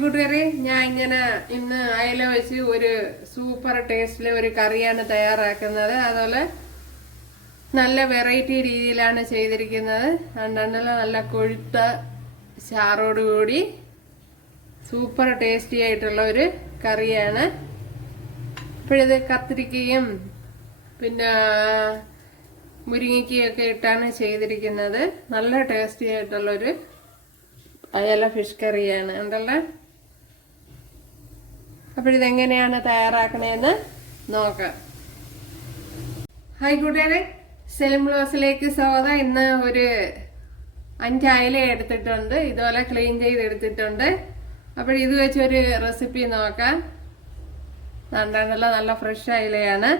കൂട്ടുകാരെ, ഞാൻ ഇങ്ങനെ ഇന്ന് അയല വെച്ച് ഒരു സൂപ്പർ ടേസ്റ്റിലെ ഒരു കറിയാണ് തയ്യാറാക്കുന്നത്. അതുപോലെ നല്ല വെറൈറ്റി രീതിയിലാണ് ചെയ്തിരിക്കുന്നത്. നല്ല കൊഴുത്ത ചാറോടുകൂടി സൂപ്പർ ടേസ്റ്റി ആയിട്ടുള്ള ഒരു കറിയാണ്. ഇപ്പോഴിത് കത്തിരിക്കയും പിന്നെ മുരിങ്ങയ്ക്കയൊക്കെ ഇട്ടാണ് ചെയ്തിരിക്കുന്നത്. നല്ല ടേസ്റ്റി ആയിട്ടുള്ളൊരു അയല ഫിഷ് കറിയാണ് ഉണ്ടല്ലോ. അപ്പോഴിതെങ്ങനെയാണ് തയ്യാറാക്കണേന്ന് നോക്കാം. ഹായ് കൂട്ടുകാരെ, സെലിം ബ്ലോസിലേക്ക് സ്വാഗതം. ഇന്ന് ഒരു 5 അയല എടുത്തിട്ടുണ്ട്, ഇതുപോലെ ക്ലീൻ ചെയ്തെടുത്തിട്ടുണ്ട്. അപ്പോൾ ഇത് വെച്ചൊരു റെസിപ്പി നോക്കാം. നല്ല ഫ്രഷ് അയലയാണ്.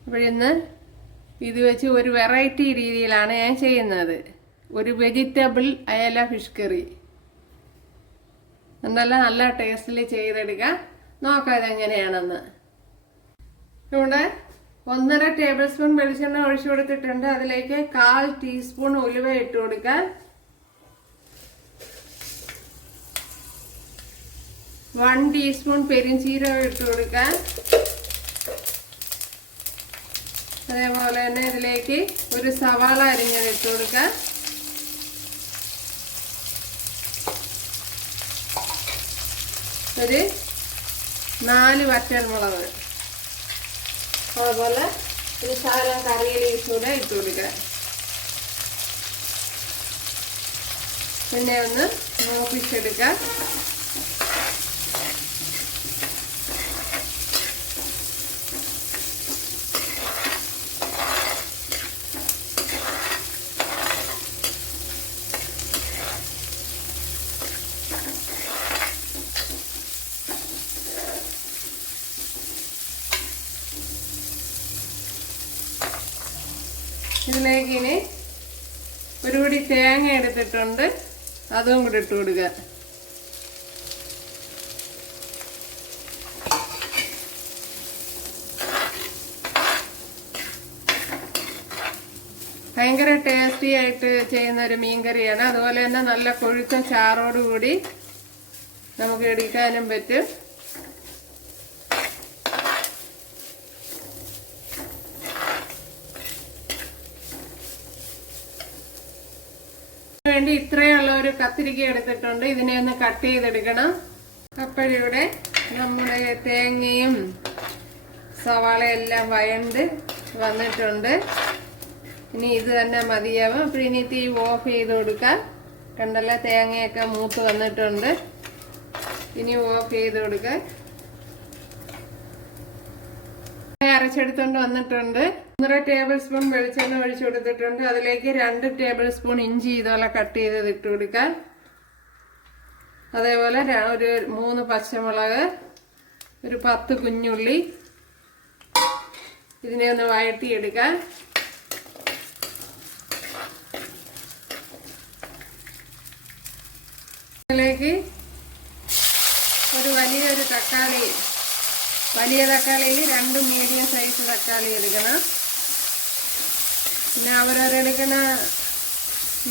അപ്പോഴിന്ന് ഇത് വെച്ച് ഒരു വെറൈറ്റി രീതിയിലാണ് ഞാൻ ചെയ്യുന്നത്. ഒരു വെജിറ്റബിൾ അയല ഫിഷ് കറി നല്ല ടേസ്റ്റിൽ ചെയ്തെടുക്കാം. നോക്കാം ഇതെങ്ങനെയാണെന്ന്. ഇവിടെ 1.5 ടേബിൾ സ്പൂൺ വെളിച്ചെണ്ണ ഒഴിച്ചു കൊടുത്തിട്ടുണ്ട്. അതിലേക്ക് 1/4 ടീസ്പൂൺ ഉലുവ ഇട്ട് കൊടുക്കാം. 1 ടീസ്പൂൺ പെരിഞ്ചീരകം ഇട്ട് കൊടുക്കാം. അതേപോലെ തന്നെ ഇതിലേക്ക് ഒരു സവാള അരിഞ്ഞത് ഇട്ട് കൊടുക്കാം. ഒരു 4 വറ്റൽമുളക്, അതുപോലെ ഒരു ശകലം കറിയിലേക്ക് കൂടെ ഇട്ട് കൊടുക്കുക. പിന്നെ ഒന്ന് മൂപ്പിച്ചെടുക്കുക. ഇതിലേക്ക് ഇനി ഒരു പിടി തേങ്ങ എടുത്തിട്ടുണ്ട്, അതും കൂടി ഇട്ട് കൊടുക്കുക. ഭയങ്കര ടേസ്റ്റി ആയിട്ട് ചെയ്യുന്ന ഒരു മീൻകറിയാണ്. അതുപോലെ തന്നെ നല്ല കൊഴുത്ത ചാറോടുകൂടി നമുക്ക് എടുക്കാനും പറ്റും. വേണ്ടി ഇത്രയുള്ള ഒരു കത്തിരിക്ക എടുത്തിട്ടുണ്ട്. ഇതിനെ ഒന്ന് കട്ട് ചെയ്തെടുക്കണം. അപ്പോഴിവിടെ നമ്മുടെ തേങ്ങയും സവാളയെല്ലാം വഴണ്ട് വന്നിട്ടുണ്ട്. ഇനി ഇത് തന്നെ മതിയാവും. അപ്പോൾ ഇനി തീ ഓഫ് ചെയ്ത് കൊടുക്കാം. കണ്ടല്ലോ, തേങ്ങയൊക്കെ മൂത്ത് വന്നിട്ടുണ്ട്. ഇനി ഓഫ് ചെയ്ത് കൊടുക്കാം. അരച്ചെടുത്തോണ്ട് വന്നിട്ടുണ്ട്. 1.5 ടേബിൾ സ്പൂൺ വെളിച്ചെണ്ണ ഒഴിച്ചു കൊടുത്തിട്ടുണ്ട്. അതിലേക്ക് 2 ടേബിൾ സ്പൂൺ ഇഞ്ചി ഇതുപോലെ കട്ട് ചെയ്ത് ഇട്ട് കൊടുക്കാം. അതേപോലെ ഒരു 3 പച്ചമുളക്, ഒരു 10 കുഞ്ഞുള്ളി. ഇതിനെ ഒന്ന് വഴറ്റിയെടുക്കാം. ഇതിലേക്ക് ഒരു വലിയൊരു തക്കാളി, വലിയ തക്കാളിയിൽ 2 മീഡിയം സൈസ് തക്കാളി എടുക്കണം. പിന്നെ അവരവരെടുക്കുന്ന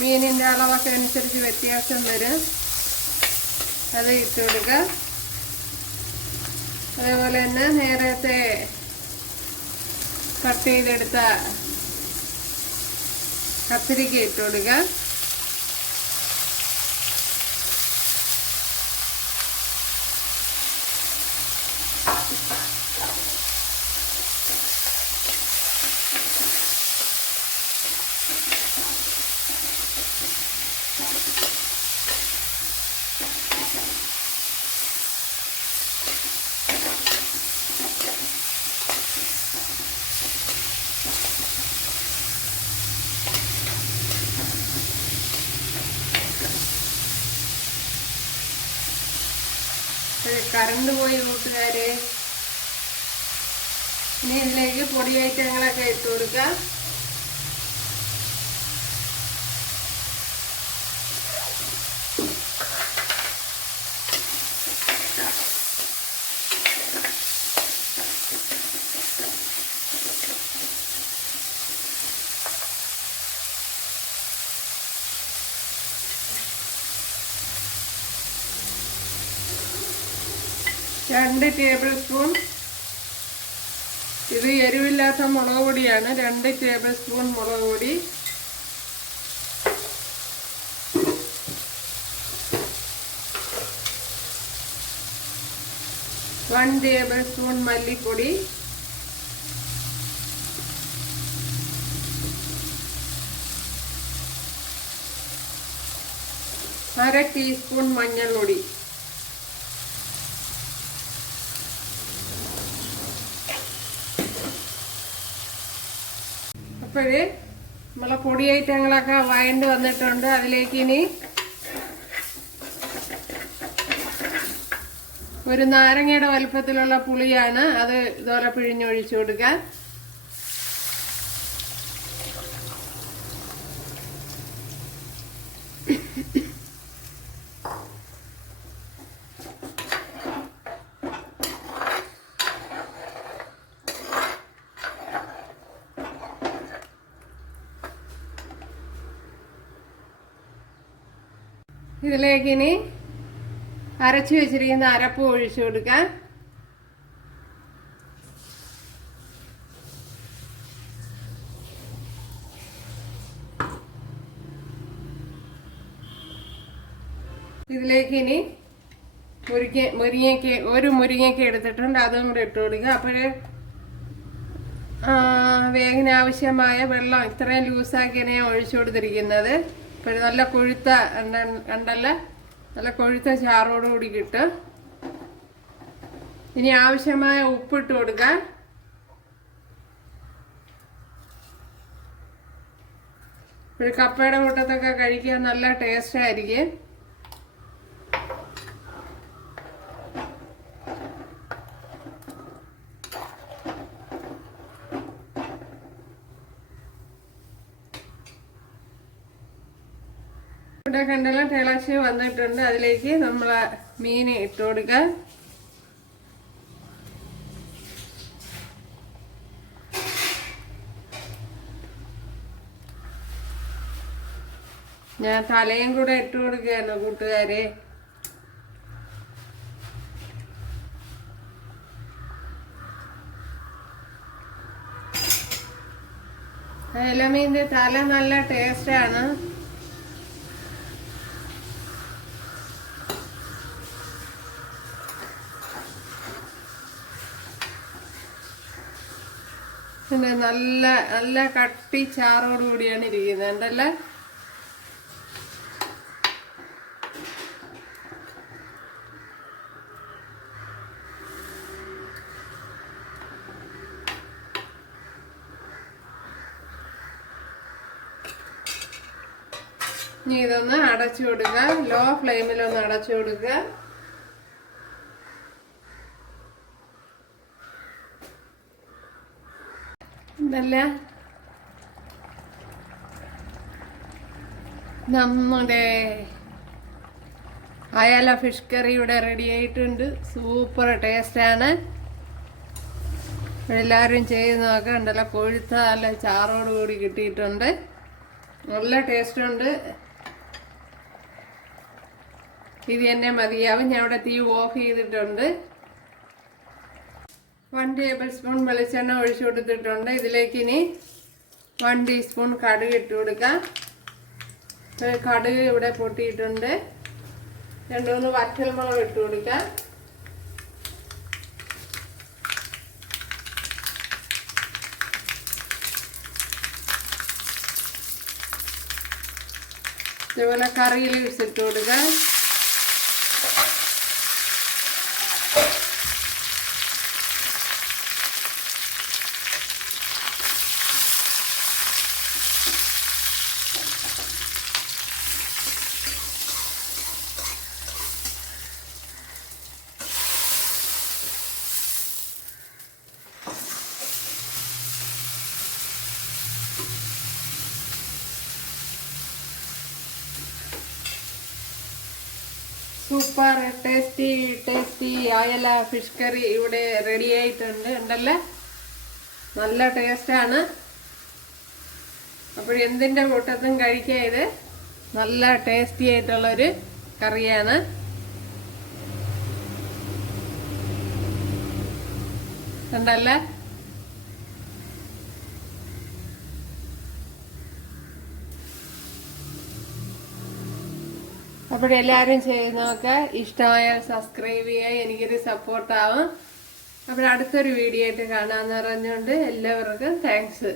മീനിൻ്റെ അളവൊക്കെ അനുസരിച്ച് വ്യത്യാസം വരും. അത് ഇട്ട് കൊടുക്കുക. അതേപോലെ തന്നെ നേരത്തെ കട്ട് ചെയ്തെടുത്ത കത്തിരിക്ക ഇട്ട് കൊടുക്കുക. കറണ്ട് പോയി കൂട്ടുകാരെ. ഇനി ഇതിലേക്ക് പൊടി ഐറ്റങ്ങളൊക്കെ ഇട്ട് കൊടുക്കാം. 2 ടേബിൾ സ്പൂൺ ഇത് എരിവില്ലാത്ത മുളക് പൊടിയാണ്. 2 ടേബിൾ സ്പൂൺ മുളക് പൊടി, 1 ടേബിൾ സ്പൂൺ മല്ലിപ്പൊടി, 1/2 ടീസ്പൂൺ മഞ്ഞൾപ്പൊടി. അപ്പോഴേ നമ്മളെ പൊടി ഐറ്റങ്ങളൊക്കെ വഴണ്ട് വന്നിട്ടുണ്ട്. അതിലേക്ക് ഇനി ഒരു നാരങ്ങയുടെ വലുപ്പത്തിലുള്ള പുളിയാണ്, അത് ഇതുപോലെ പിഴിഞ്ഞൊഴിച്ചു കൊടുക്കാൻ. ഇതിലേക്ക് ഇനി അരച്ചു വെച്ചിരിക്കുന്ന അരപ്പ് ഒഴിച്ചു കൊടുക്കാൻ. ഇതിലേക്ക് ഇനി മുരിങ്ങയ്ക്ക എടുത്തിട്ടുണ്ട്, അതും കൂടെ ഇട്ട് കൊടുക്കുക. അപ്പോഴേ വേഗനാവശ്യമായ വെള്ളം ഇത്രയും ലൂസാക്കിയാണ് ഞാൻ ഒഴിച്ചു കൊടുത്തിരിക്കുന്നത്. അപ്പോൾ നല്ല കൊഴുത്ത കണ്ടല്ല, നല്ല കൊഴുത്ത ചാറോട് കൂടി കിട്ടും. ഇനി ആവശ്യമായ ഉപ്പിട്ട് കൊടുക്കാൻ. ഒരു കപ്പയുടെ കൂട്ടത്തൊക്കെ കഴിക്കാൻ നല്ല ടേസ്റ്റ് ആയിരിക്കും. ഇവിടെ കണ്ടെല്ലാം തിളച്ച് വന്നിട്ടുണ്ട്. അതിലേക്ക് നമ്മൾ മീൻ ഇട്ട് കൊടുക്കാം. ഞാൻ തലയും കൂടെ ഇട്ട് കൊടുക്കുകയാണ് കൂട്ടുകാരെ. അയലമീൻ്റെ തല നല്ല ടേസ്റ്റാണ്. പിന്നെ നല്ല നല്ല കട്ടി ചാറോട് കൂടിയാണ് ഇരിക്കുന്നത് ഉണ്ടല്ലേ. ഇനി ഇതൊന്ന് അടച്ചു കൊടുക്കുക, ലോ ഫ്ലെയിമിലൊന്ന് അടച്ചു കൊടുക്കുക. ഇതല്ല നമ്മുടെ അയല ഫിഷ് കറി ഇവിടെ റെഡി ആയിട്ടുണ്ട്. സൂപ്പർ ടേസ്റ്റാണ്. എല്ലാവരും ചെയ്ത് നോക്കാം. ഉണ്ടല്ലോ കൊഴുത്ത നല്ല ചാറോട് കൂടി കിട്ടിയിട്ടുണ്ട്, നല്ല ടേസ്റ്റുണ്ട്. ഇത് തന്നെ മതിയാവും. ഞാൻ ഇവിടെ തീ ഓഫ് ചെയ്തിട്ടുണ്ട്. 1 ടേബിൾ സ്പൂൺ വെളിച്ചെണ്ണ ഒഴിച്ചു കൊടുത്തിട്ടുണ്ട്. ഇതിലേക്ക് ഇനി 1 ടീസ്പൂൺ കടുക് ഇട്ട് കൊടുക്കാം. കടുക് ഇവിടെ പൊട്ടിയിട്ടുണ്ട്. 2-3 വറ്റൽമുളക് ഇട്ട് കൊടുക്കാം. ഇതുപോലെ കറി ലീവ്സ് ഇട്ട് കൊടുക്കാം. സൂപ്പർ ടേസ്റ്റി അയല ഫിഷ് കറി ഇവിടെ റെഡി ആയിട്ടുണ്ട് ഉണ്ടല്ലേ. നല്ല ടേസ്റ്റാണ്. അപ്പോൾ എന്തിൻ്റെ കൂട്ടത്തും കഴിക്കാൻ ഇത് നല്ല ടേസ്റ്റി ആയിട്ടുള്ളൊരു കറിയാണ്. കണ്ടല്ലേ. അപ്പോഴെല്ലാവരും ചെയ്യുന്നതൊക്കെ ഇഷ്ടമായാൽ സബ്സ്ക്രൈബ് ചെയ്യുക, എനിക്കൊരു സപ്പോർട്ടാവും. അപ്പോൾ അടുത്തൊരു വീഡിയോ ആയിട്ട് കാണാമെന്ന് പറഞ്ഞുകൊണ്ട് എല്ലാവർക്കും താങ്ക്സ്.